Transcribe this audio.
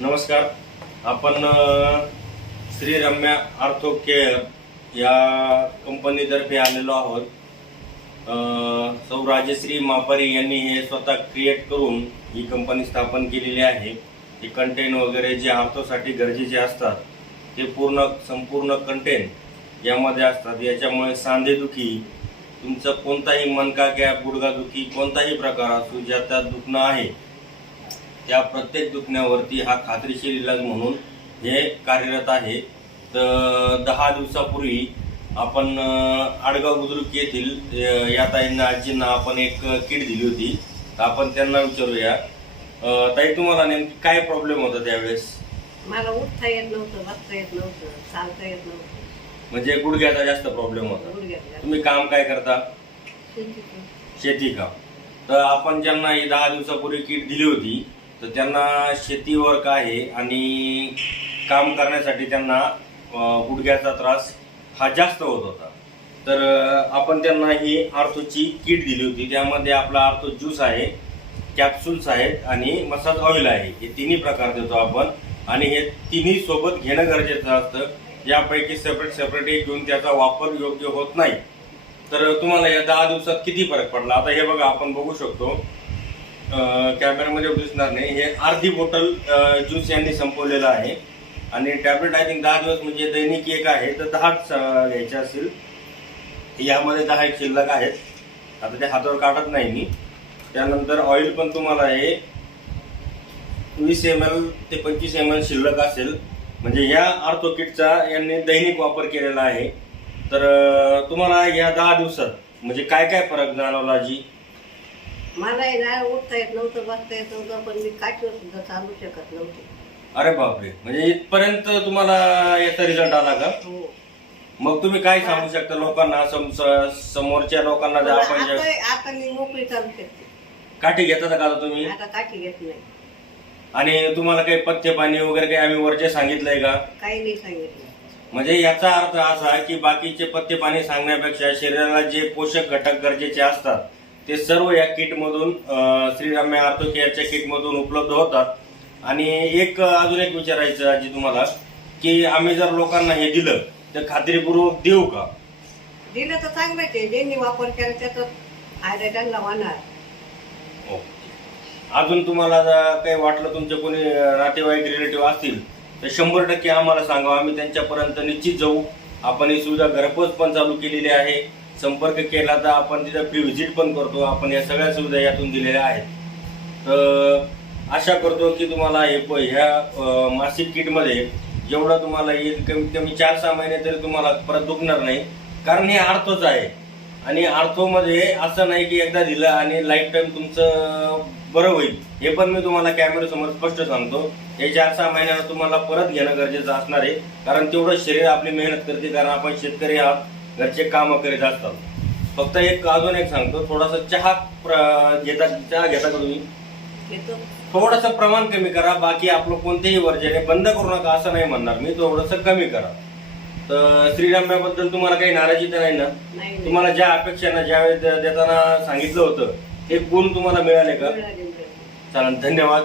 नमस्कार. आपण श्री रम्या ortho care या कंपनीतर्फे आलेलो आहोत. सौ राजश्री मापारी यांनी हे स्वतः क्रिएट करून ही कंपनी स्थापन केलेली आहे. हे कंटेन वगैरे जे आर्थोसाठी गरजेचे असतात ते संपूर्ण कंटेन यामध्ये असतात. याच्यामुळे सांधेदुखी, तुमचं कोणताही मणका गॅप, गुडघादुखी, कोणताही प्रकार असो, ज्या त्यात दुखणं आहे त्या प्रत्येक दुखण्यावरती हा खात्रीशीर इलाज म्हणून हे कार्यरत आहे. तर 10 दिवसापूर्वी आपण आडगाव बुद्रुक येथील या ताईंना, आजींना आपण एक किट दिली होती. तर आपण त्यांना विचारूया. ताई, तुम्हाला नेमकी काय प्रॉब्लेम होता त्यावेळेस? मला उठता येत नव्हतं, बसता येत नव्हतं, चालता येत नव्हतं. म्हणजे गुडघ्याचा जास्त प्रॉब्लेम होता. तुम्ही काम काय करता? शेती काम. तर आपण ज्यांना ही 10 दिवसापूर्वी किट दिली होती तर त्यांना शेतीवर काय आणि काम करण्यासाठी त्यांना गुडघ्याचा त्रास हा जास्त होत होता. तर आपण त्यांना ही आर्थोची किट दिली होती. त्यामध्ये आपला आर्थो ज्यूस आहे, कॅप्सूल्स आहेत आणि मसाज ऑइल आहे. हे तिन्ही प्रकार देतो आपण आणि हे तिन्ही सोबत घेणं गरजेचं असतं. यापैकी सेपरेट एक घेऊन त्याचा वापर योग्य होत नाही. तर तुम्हाला या 10 दिवसात किती फरक पडला? आता हे बघा, आपण बघू शकतो, कॅमेरामध्ये दिसणार नाही, हे अर्धी बॉटल ज्यूस यांनी संपवलेलं आहे. आणि टॅबलेट आय थिंक 10 दिवस म्हणजे दैनिक एक आहे, तर 10च घ्यायचे असतील. यामध्ये 10 शिल्लक आहेत. आता ते हातावर काढत नाही मी. त्यानंतर ऑइल पण तुम्हाला हे 20 ml ते 25 ml शिल्लक असेल. म्हणजे ह्या आर्थो किटचा यांनी दैनिक वापर केलेला आहे. तर तुम्हाला या 10 दिवसात म्हणजे काय काय फरक जाणवला जी? मला उठता येत नव्हतं, बसता येत नव्हतं, पण मी काठीवर सुद्धा चालू शकत नव्हते. अरे बापरे, म्हणजे इथपर्यंत तुम्हाला याचा रिझल्ट आला का? हो. मग तुम्ही काय सांगू शकता लोकांना, समोरच्या लोकांना? आता मी मोकळी चालू शकते. काठी घेतात का तुम्ही? आता काठी घेत नाही. आणि तुम्हाला काही पथ्य पाणी वगैरे काही आम्ही वरचे सांगितलंय का? काही नाही सांगितलं. म्हणजे याचा अर्थ असा की बाकीचे पथ्य पाणी सांगण्यापेक्षा शरीराला जे पोषक घटक गरजेचे असतात ते सर्व या किट मधून, श्री रम्या आर्थो केअरच्या किट मधून उपलब्ध होतात. आणि अजून एक विचारायचं आजी तुम्हाला, की आम्ही जर लोकांना हे दिलं तर खात्रीपूर्वक देऊ का? दिलं तर चांगलंच आहे. ज्यांनी वापर केला त्याचा फायदा त्यांना होणार. अजून तुम्हाला काही वाटलं, तुमचे कोणी नातेवाईक रिलेटिव्ह असतील तर 100% आम्हाला सांगा. आम्ही त्यांच्यापर्यंत निश्चित जाऊ. आपण ही सुविधा घरपोच पण चालू केलेली आहे. संपर्क केला तर आपण तिथं फ्री व्हिजिट पण करतो. आपण या सगळ्या सुविधा यातून दिलेल्या आहेत. तर आशा करतो की तुम्हाला ह्या मासिक किटमध्ये जेवढं तुम्हाला येईल, कमीत कमी 4-6 महिने तरी तुम्हाला परत दुखणार नाही. कारण हे आर्थोच आहे. आणि आर्थोमध्ये असं नाही की एकदा दिलं आणि लाईफ टाईम तुमचं बरं होईल. हे पण मी तुम्हाला कॅमेऱ्यासमोर स्पष्ट सांगतो. हे 4-6 महिन्याला तुम्हाला परत घेणं गरजेचं असणार आहे. कारण तेवढं शरीर आपली मेहनत करते. कारण आपण शेतकरी आहात, घरचे कामं करीत असतात. फक्त अजून एक सांगतो, थोडासा चहा घेता का तुम्ही? थोडंसं प्रमाण कमी करा. बाकी आपलं कोणतेही वर्जन बंद करू नका असं नाही म्हणणार मी, थोडंसं कमी करा. तर श्रीरम्याबद्दल तुम्हाला काही नाराजी तर नाही ना? तुम्हाला ज्या अपेक्षांना ज्यावेळेस देताना सांगितलं होतं ते गुण तुम्हाला मिळाले का? चालेल, धन्यवाद.